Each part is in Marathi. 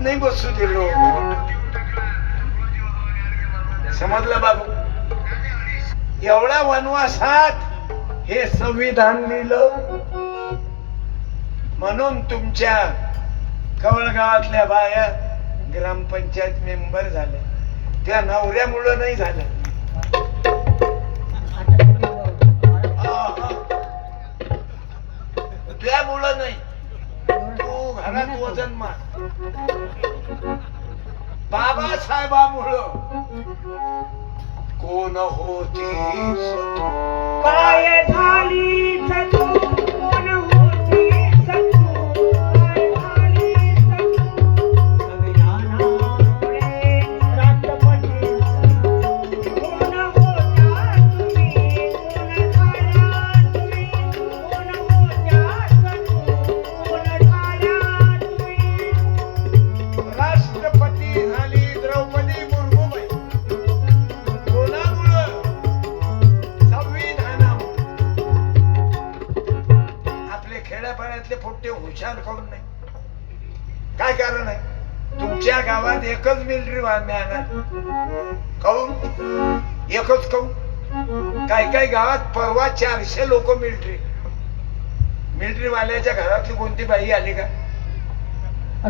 नाही बसू दिलो. समजलं बाबू? एवढा वनवासात हे संविधान लिहिलं म्हणून तुमच्या कवळगावातल्या बाया ग्रामपंचायत मेंबर झाल्या. त्या नवऱ्यामुळं नाही झाल्या. त्यामुळं नाही. तू घरात वजन मार. बाबासाहेबामुळं कोण होती काय झाली सतू, कोण होती सतू, काय झाली सतू, संविधानामुळे राष्ट्रपती कोण होता तुम्ही, कोण झाला तुम्ही, कोण होत्या सतू, कोण झाला तुम्ही. राष्ट्रपती झाली द्रौपदी मुर्मूबाई. कोणामुळं? संविधानामुळं. आपले खेड्यापाड्यातले पोट्टे हुशार काऊन नाही? काय कारण आहे? तुमच्या गावात एकच मिलिटरी मॅन आहे. काऊन? एकच काऊन? काय काय गावात परवा 400 लोक मिलिटरी वाल्याच्या घरातली कोणती बाई आली का?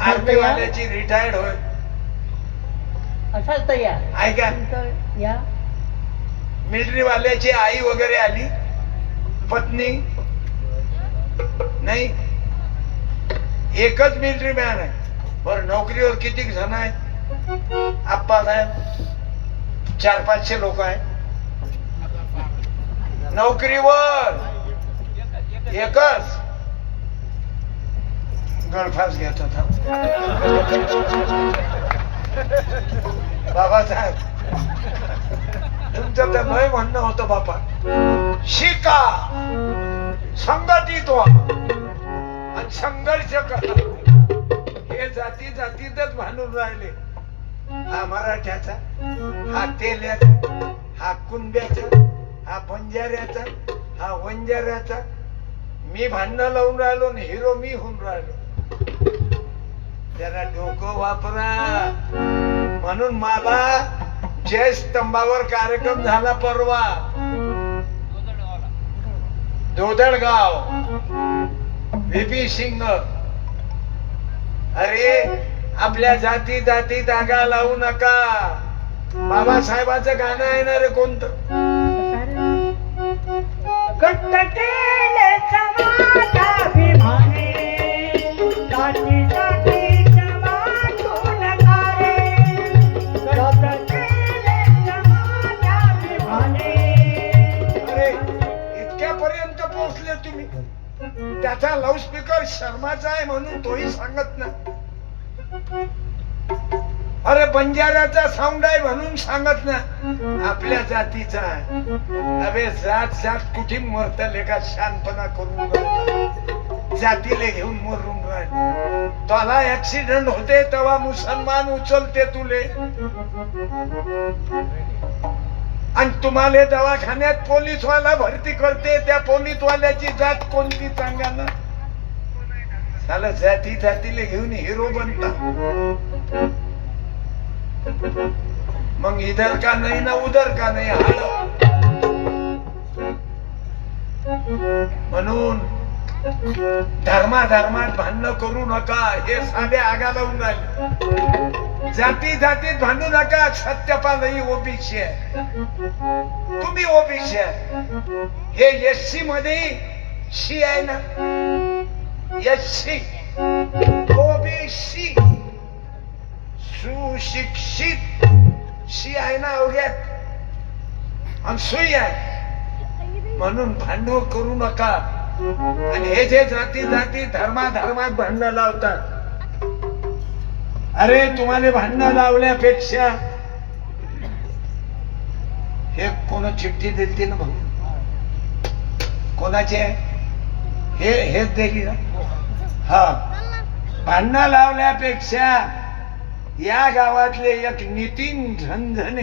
आर्मी वाल्याची रिटायर्ड होय. असाच तर या ऐका, या मिलिटरी वाल्याची आई वगैरे आली, पत्नी नाही. एकच मिलिटरी मॅन आहे. बरं, नोकरीवर किती जण आहेत? आप्पा साहेब 400-500 लोक आहेत नोकरीवर. एकच गळफास घेत होता बाबासाहेब. तुमचं तर लय म्हणणं होतं बापा, शिका, संघटित व्हा आणि संघर्ष करा. हे जाती जातीतच भांडून राहिले. हा मराठ्याचा, हा तेल्याचा, हा कुंब्याचा, हा बंजाऱ्याचा, हा वंजाऱ्याचा. मी भांडणं लावून राहिलो आणि हिरो मी होऊन राहिलो. जरा डोकं वापरा. म्हणून मला जय स्तंभावर कार्यक्रम झाला परवा, दोदडगाव, VP सिंग. अरे आपल्या जाती जाती दागा लावू नका. बाबासाहेबाचं गाणं आहे ना रे कोणतं? कट्ट केले समाजाभिमानी, जाती जातीच्या वाटून कारे. कट्ट केले समाजाभिमानी. अरे इतक्यापर्यंत पोहोचले तुम्ही. त्याचा लाऊडस्पीकर शर्माचा आहे म्हणून तोही सांगत ना. अरे बंजाऱ्याचा साऊंड आहे म्हणून सांगत ना. आपल्या जातीचा आहे. अरे जात जात कुठे मरतले का? शानपणा करून राहिला. जातीले घेऊन मरून राहिले. त्याला ऍक्सिडेंट होते तेव्हा मुसलमान उचलते तुले, आणि तुम्हाला दवाखान्यात पोलीसवाला भरती करते. त्या पोलीसवाल्याची जात कोणती सांगा ना? त्याला जाती जातीले घेऊन हिरो बनता. मग इधर का नाही ना उधर का नाही? म्हणून धर्मात भांडणं करू नका. हे साधे आगा लावून राहिले. जाती जातीत भांडू नका. सत्यपाल ही ओबीसी आहे, तुम्ही ओबीसी आहे. हे SC मध्ये शी आहे ना, SC ओबीसी सुशिक्षित शी आहे ना अवघ्यात, आणि सुई आहे. म्हणून भांडण करू नका. आणि हे जे जाती जाती धर्मात भांडणं लावतात, अरे तुम्हाला भांडणं लावल्यापेक्षा हे कोण चिठ्ठी दिली ना भाऊ, कोणाचे हेच दिली ना. हा, भांडणं लावल्यापेक्षा या गावातले एक नितीन झणझणे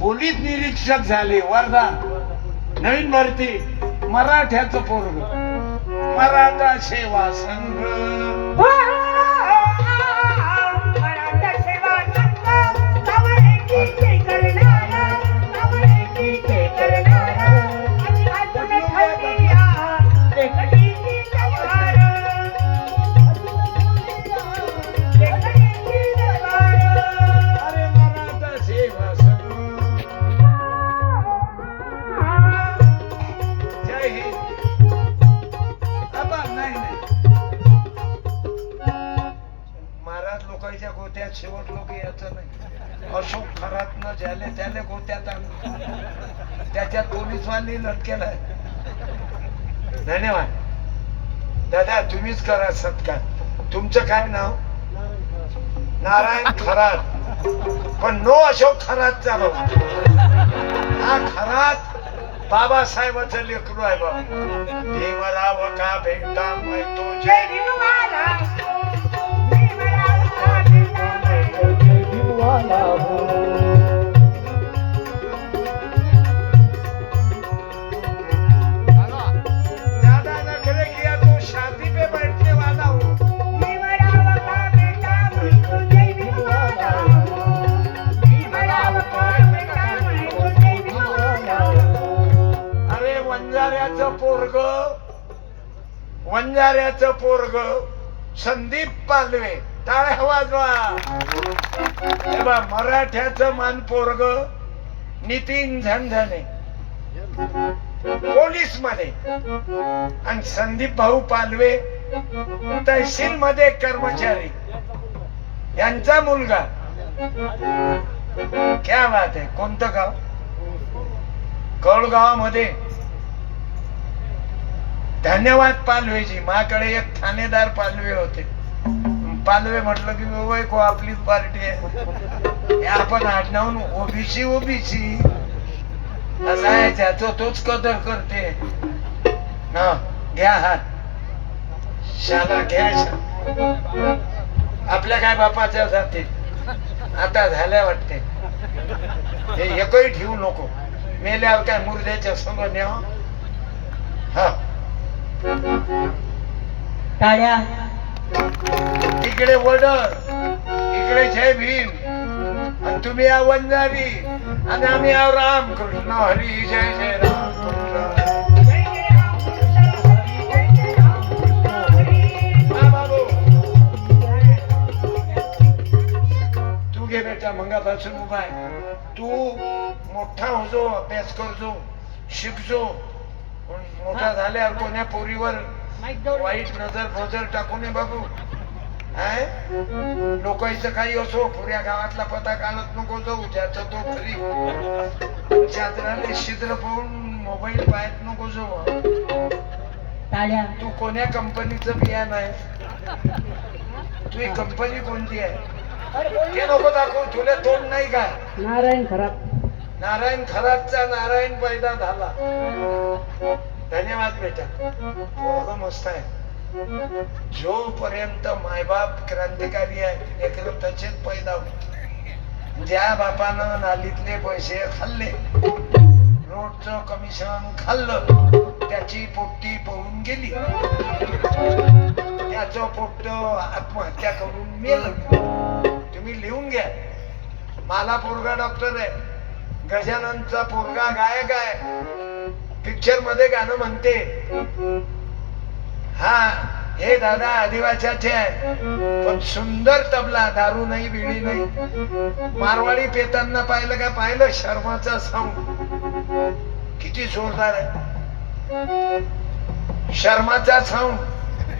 पोलीस निरीक्षक झाले. वर्धा नवीन भरती, मराठ्याचं पोरग, मराठा सेवा संघ. बाबाच्या गोत्यात शेवट लोक यायचं नाही. अशोक खरात न झाले त्याने गोत्यात आणलं, त्याच्यात पोलीसवाली लटकेलाय. धन्यवाद दादा, तुम्हीच करा सत्कार. तुमचं काय नाव? नारायण खरात, पण नो अशोक खरातचा भाऊ. हा खरात बाबासाहेबाचं लेकरू आहे बाबा. भीमराव का भेटा मैं तो जय भीमवाला भीमराव का भेटा मैं तो जय भीमवाला हो. ज्यादा नखरे किया तो शादी पे बैठने वाला हो. भीमराव का बेटा मैं तो जय भीमवाला हो. भीमराव का बेटा मैं तो जय भीमवाला हो. अरे वंजाऱ्याचं पोरग संदीप पालवे, टाळ्या वाजवा. हे बा, मराठ्याचं मान पोरग नितीन झणझणे पोलीस मध्ये, आणि संदीप भाऊ पालवे तहसील मध्ये कर्मचारी, यांचा मुलगा. क्या बात आहे. कोणतं गाव? कळगावामध्ये. धन्यवाद पालवेजी. माझ्याकडे एक ठाणेदार पालवे होते. पालवे म्हटलं की वय को आपलीच पार्टी आहे. हे आपण आडनावून ओबीसी ओबीसी असा आहे, ज्याचं तोच कदर करते ना. घ्या हात, शाला घ्या. आपल्या काय बापाच्या जाते आता झाल्या वाटते. हे एकही ठेवू नको, मेल्यावर काय मुर्द्याच्या संग न्याव. हा, टाळ्या. इकडे वडर, इकडे जय भीम, आणि तुम्ही या वंजारी, आणि आम्ही या रामकृष्ण हरी. जय जय रामकृष्ण. जय जय रामकृष्ण हरी. जय जय रामकृष्ण हरी. हा बाबू, तू घे बेटा, मंगापासून उभा आहे. तू मोठा होजो, अभ्यास करजो, शिकजो. मोठा झाल्यावर कोण्या पोरीवर वाईट नजर फजर टाकू नये बाबू. लोकांचं काही असो, पुऱ्या गावातला पता काढत नको जाऊ. ज्याचं तो फ्री चादराले छिद्र पाहून मोबाईल पाहत नको जाऊ. टाळ्या. तू कोण्या कंपनीचं बियाण आहे? तुझी कंपनी कोणती आहे ते नको दाखवू. तुला तोंड नाही काय? नारायण खरात. नारायण खरातचा नारायण पैदा झाला. धन्यवाद बेटा, पोरग मस्त आहे. जोपर्यंत मायबाप क्रांतिकारी आहे, लेकरं तसेच पैदा होते. ज्या बापानं नालीतले पैसे खाल्ले, रोडचं कमिशन खाल्लं, त्याची पोट्टी पळून गेली, त्याचं पोट्ट आत्महत्या करून मेलं. तुम्ही लिहून घ्या. मला पोरगा डॉक्टर आहे, गजाननचा पोरगा गायक आहे, पिक्चर मध्ये गाणं म्हणते. हा, हे दादा आदिवासाचे आहे, पण सुंदर तबला, दारू नाही, बिडी नाही. मारवाडी पेतांना पाहिलं का? पाहिलं शर्माचा साऊंड किती जोरदार आहे. शर्माचा साऊंड.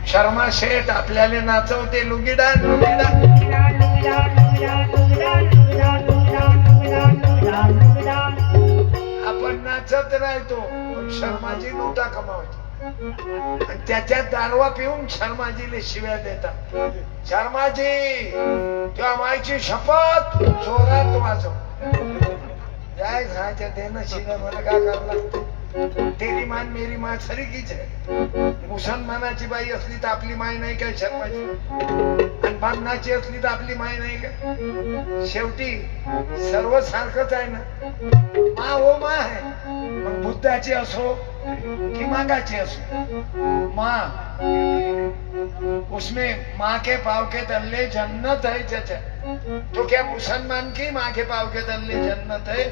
शर्मा शेठ आपल्याला नाचवते. लुगीडा लुगीडा. आपण नाचत राहतो, पण शर्माजी नोटा कमावतो. आणि त्याच्यात दारवा पिऊन शर्माजीले शिव्या देतात. शर्माजी, त्या मायची शपथ, जोरात वाजव. जाय झाच्या देणं शिव्या मला का करावं लागतं? तेरी मान मेरी माँ सरीकीच आहे. मुसलमानाची बाई असली तर आपली माय नाही काय शर्माची? आणि बामणाची असली तर आपली माय नाही का? शेवटी सर्व सारखंच आहे ना. मा हो मा आहे. मग बुद्धाची असो कि मागाची असो, माँ उसमें माँ के पाव के तल्ले जन्नत है चाचा. तो क्या मुसलमान की माँ के पाव के तल्ले जन्नत है?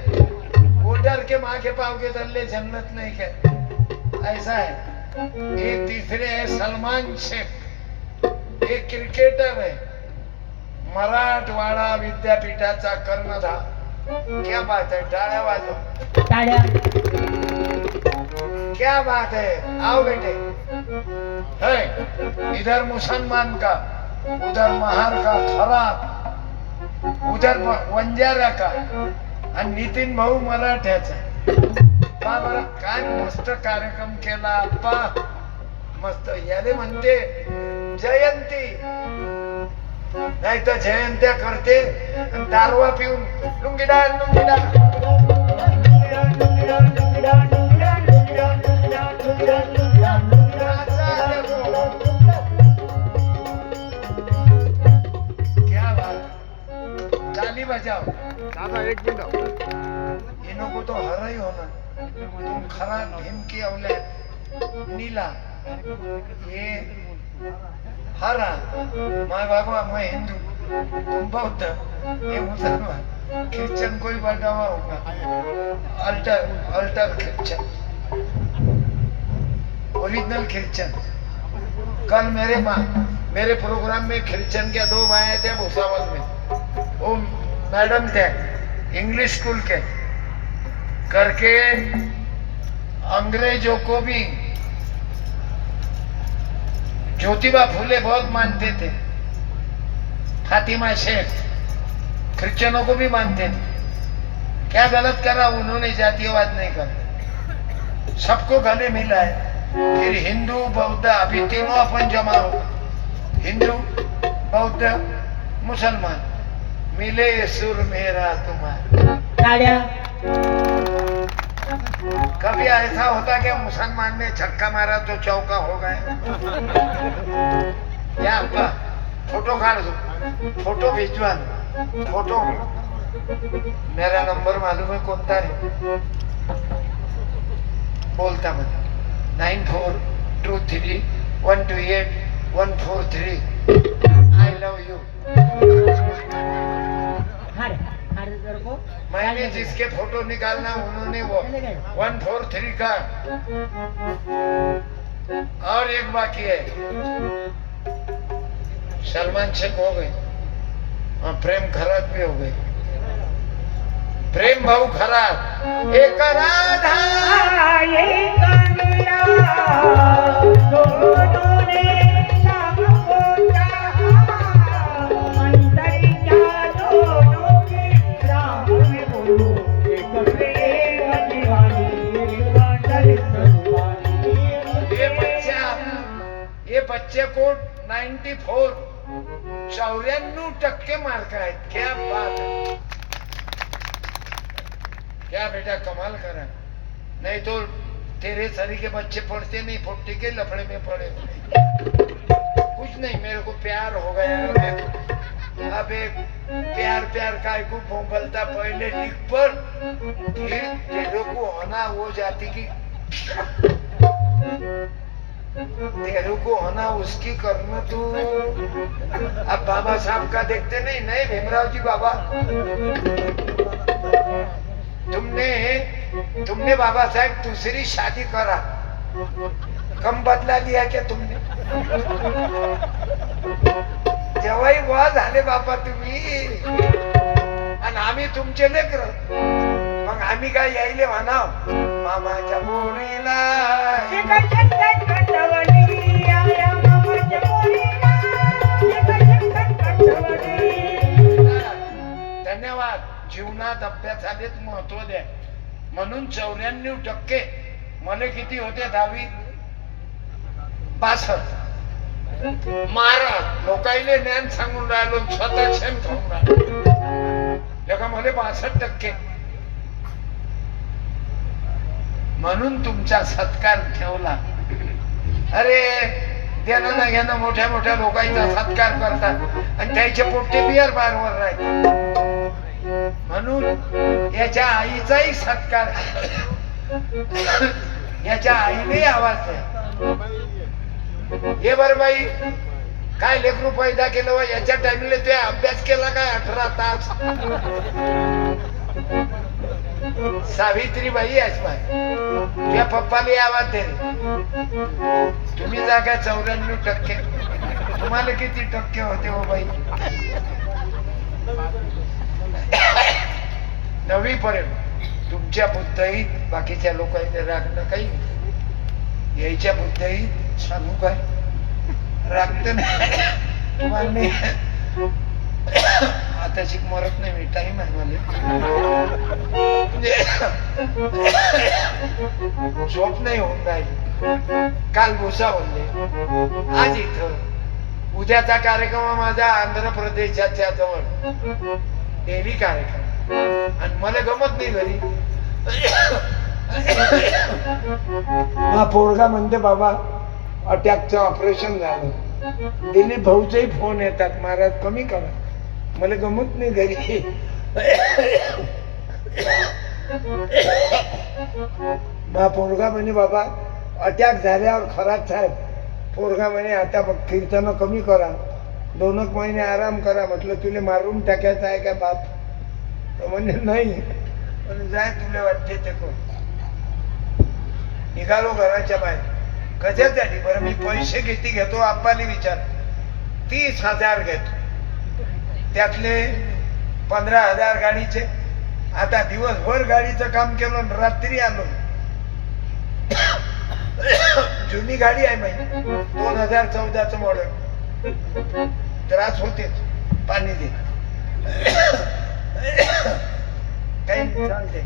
वोटर के माँ के पाव के तल्ले जन्नत नहीं क्या? ऐसा है. एक तीसरे है सलमान शेख, एक क्रिकेटर है, मराठवाडा विद्यापीठाचा कर्णधार. क्या बात है, टाळ्या वाजवा. टाळ्या. क्या बात है, आओ बेटे. है इधर मुसलमान का, उधर महार का खराब, उधर वंजारा का आणि नितीन भाऊ मराठ्याचा. पहा बरं काय मस्त कार्यक्रम केला आप्पा, मस्त. याले म्हणते जयंती, नाही तर जयंत्या करते आणि दारवा पिऊन लुंगीडा लुंगीडा. क्या बात, ताली बजाओ. दादा एक मिनिट. इनको तो हरा ही होना. तुम खरा भीम की औलाद नीला, ये हरा. मैं बाबा मैं हिंदू, तुम बौद्ध, ये मुसलमान. क्रिश्चियन कोई बटा हुआ होगा, alter alter Christian, original Christian. कल मेरे प्रोग्राम में क्रिश्चियन के दो भाई थे भूसावल में. वो मैडम थे इंग्लिश स्कूल के, करके अंग्रेजों को भी ज्योतिबा फूले बहुत मानते थे. फातिमा शेख क्रिश्चियनों को भी मानते थे. क्या गलत करा उन्होंने, जातीयवाद नहीं करा, सबको गले मिला है. फिर हिंदू बौद्ध अभी तीनों अपन जमा हो, हिंदू बौद्ध मुसलमान मिले सुर मेरा तुम्हारा. कभी ऐसा होता कि मुसलमान ने छक्का मारा तो चौका हो गए. या आपका फोटो काढ दो, फोटो भिजवा, फोटो. मेरा नंबर मालूम है कौन था रे, बोलता मत. 9423128143. I love you. मैंने जिसके फोटो निकालना उन्होंने वो 143 का. और एक बाकी है, सलमान शेख हो गए और प्रेम खराब भी हो गए. प्रेम भाऊ खराब. एक राधा एक मीरा, दोनों ने सबको चाहा, मंतरिया दोनों ने राम में बोलो. एक प्रेम दीवानी, एक बादल सनवानी. ये बच्चे को 94 मार्क आहेत. क्या बात है, क्या बेटा कमाल करा. नहीं तो तेरे सरी के बच्चे पढ़ते नहीं, 40 के लफड़े में पड़े. कुछ नहीं, मेरे को प्यार हो गया. अब एक प्यार काय को बोलता, पहले लिख पर फिर तेरे को होना वो जाति की, तेरे को होना उसकी करना. तू अब बाबा साहब का देखते नहीं भीमराव जी बाबा, तुमने बाबा साहेब दूसरी शादी करा, कम बदला लिया क्या तुमने. जेव्हाही वा झाले बाबा तुम्ही, आणि आम्ही तुमचे लेकर, मग आम्ही काय यायले म्हणा मामाच्या पोरीला. धन्यवाद. जीवनात अभ्यासालेच महत्व द्या. म्हणून 94%. मला किती होते 10वी? 62. मारा लोकाईले ज्ञान सांगून राहिलो, स्वतः शेण खाऊन राहिलो. लेका मला 62%. म्हणून तुमचा सत्कार ठेवला. अरे देणं ना घेणं, मोठ्या मोठ्या लोकांचा सत्कार करतात आणि त्याचे पोट्टे बियर बारवर राहतात. म्हणून याच्या आईचाही सत्कार, याच्या आईने आवाज द्या. हे बर बाई, काय लेकरू पैदा केलं याच्या टाइमला ते अभ्यास केला काय 18 तास. सावित्रीबाई आहेस बाई, तुझ्या पप्पाला आवाज दे. तुम्ही जा काय 94%, तुम्हाला किती टक्के होते हो बाई? 9वी पर्यंत तुमच्या बुद्धईत बाकीच्या लोकांनी राखणं काही यायच्या बुद्धईत सांगू काय राखत नाही तुम्हाला. आताशी मरत नाही मी, टाईम आहे मला. झोप नाही होऊन राहिली. काल भुसा बोलले, आज इथं. उद्याचा कार्यक्रम माझा आंध्र प्रदेशाच्या जवळ, डेली कार्यक्रम, आणि मला गमत नाही घरी. हा पोरगा म्हणते बाबा अटॅकचं ऑपरेशन झालं. दिलीप भाऊचाही फोन येतात, महाराज कमी करा, मला गमत नाही घरी. हा पोरगा म्हणे बाबा अटॅक झाल्यावर खराच साहेब. पोरगा म्हणे आता बघ कीर्तन कमी करा, 2 महिने आराम करा. म्हटलं तुला मारून टाकायचं आहे का बाप? तर म्हणे नाही. पण जाय तुला वाटते ते कोण. निघालो घराच्या बाहेर. कशासाठी बरं? मी पैसे किती घेतो आप्पाली विचार. 30,000 घेतो, त्यातले 15,000 गाडीचे. आता दिवसभर गाडीचं काम केलं आणि रात्री आलो. जुनी गाडी आहे माहिती, 2014चं मॉडेल. त्रास होतेच, पाणी दे काही चालते.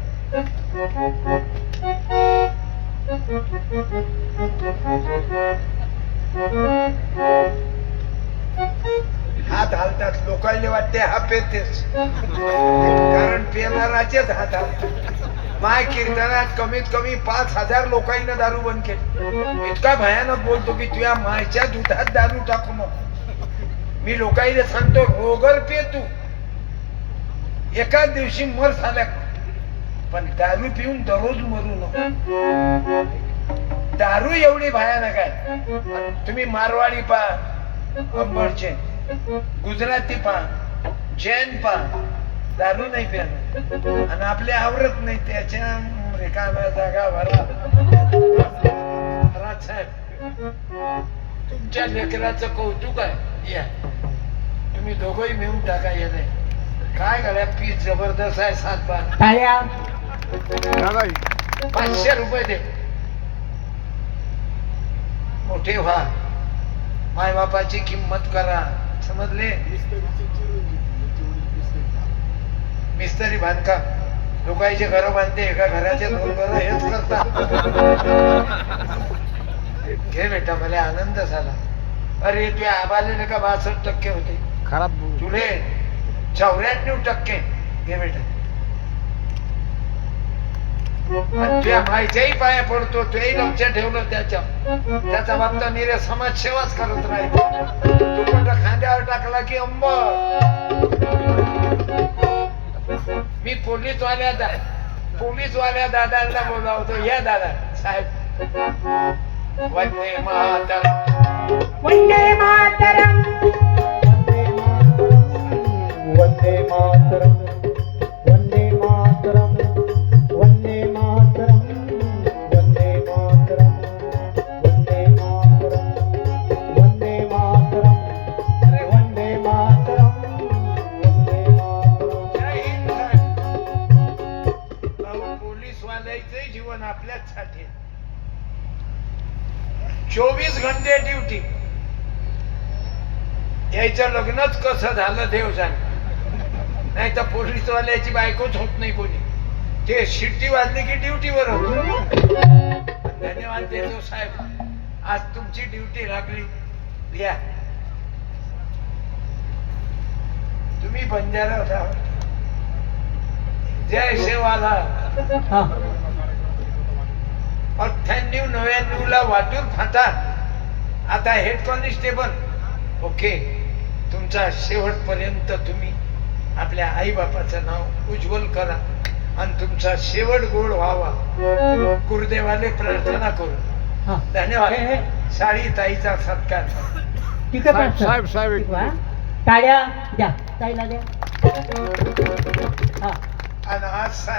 हात हालतात, लोकांना वाटते हा पेतेच, कारण पेनाराचेच हात हालतात. माय कीर्तनात कमीत कमी 5,000 लोकांना दारू बंद केली. इतका भयानक बोलतो की तुझ्या मायच्या दुधात दारू टाकू नको. मी लोकांना सांगतो रोगर पे तू, एकाच दिवशी मर झाल्या, पण दारू पिऊन दररोज मरू नको. दारू एवढी भयानक आहे. तुम्ही मारवाडी पहा, अंबरचे, गुजराती पहा, जैन पहा, दारू नाही पिणार आणि आपले आवरत नाही. त्याच्या रिकाम्या जागा भरा. साहेब तुमच्या लेकराचं कौतुक आहे. या तुम्ही दोघंही मिळून टाका. येणे काय गड्या पीस जबरदस्त आहे. 7 बार टाळ्या. दादा 500 रुपये दे. मोठे व्हा, माय बापाची किंमत करा, समजले? मिस्त्री बांधकाम, लोकांचे घर बांधते, एका घराचे 2 घरं हेच करतात. घे बेटा, मला आनंद झाला. अरे तुझ्या आबाले का 62% होते, खराब तुले 94%. घे बेटा. तुझ्या मायच्याही पाया पडतो, तुही लक्ष ठेवलं त्याचा बाबता निरे समाजसेवाच करत राहील. तू पण खांद्यावर टाकला की अंब. मी पोलीसवाल्या दादांना बोलावतो. या दादा साहेब. वंदे मातरम. वंदे मातरम. वंदे मातरम. वंदे मातरम. वंदे मातरम. वंदे मातरम. वंदे मातरम. वंदे मातरम. वंदे मातरम. वंदे मातरम. जय हिंद साहेब. भाऊ, पोलीसवाल्याचे जीवन आपल्याचसाठी. 24 घंटे ड्युटी. यायचं लग्नच कसं झालं देव जाणे. नाही तर पोलीसवाल्याची बायकोच होत नाही कोणी. ते शिट्टी वाजली की ड्युटीवर होतो. धन्यवाद देतो साहेब, आज तुमची ड्युटी लागली. या तुम्ही बंजारा होता. जय सेवाला. 98-99 ला वाटून फाटा. आता हेड कॉन्स्टेबल. ओके, तुमचा शेवटपर्यंत तुम्ही आपल्या आई बापाचं नाव उज्ज्वल करा आणि तुमचा शेवट गोड व्हावा. गुरुदेवाने प्रार्थना करू. धन्यवाद. साडी ताईचा सत्कार. तिथे पण साहेब साहेब एक मिनिट. टाळ्या द्या, ताईला द्या. आणि आज साहेब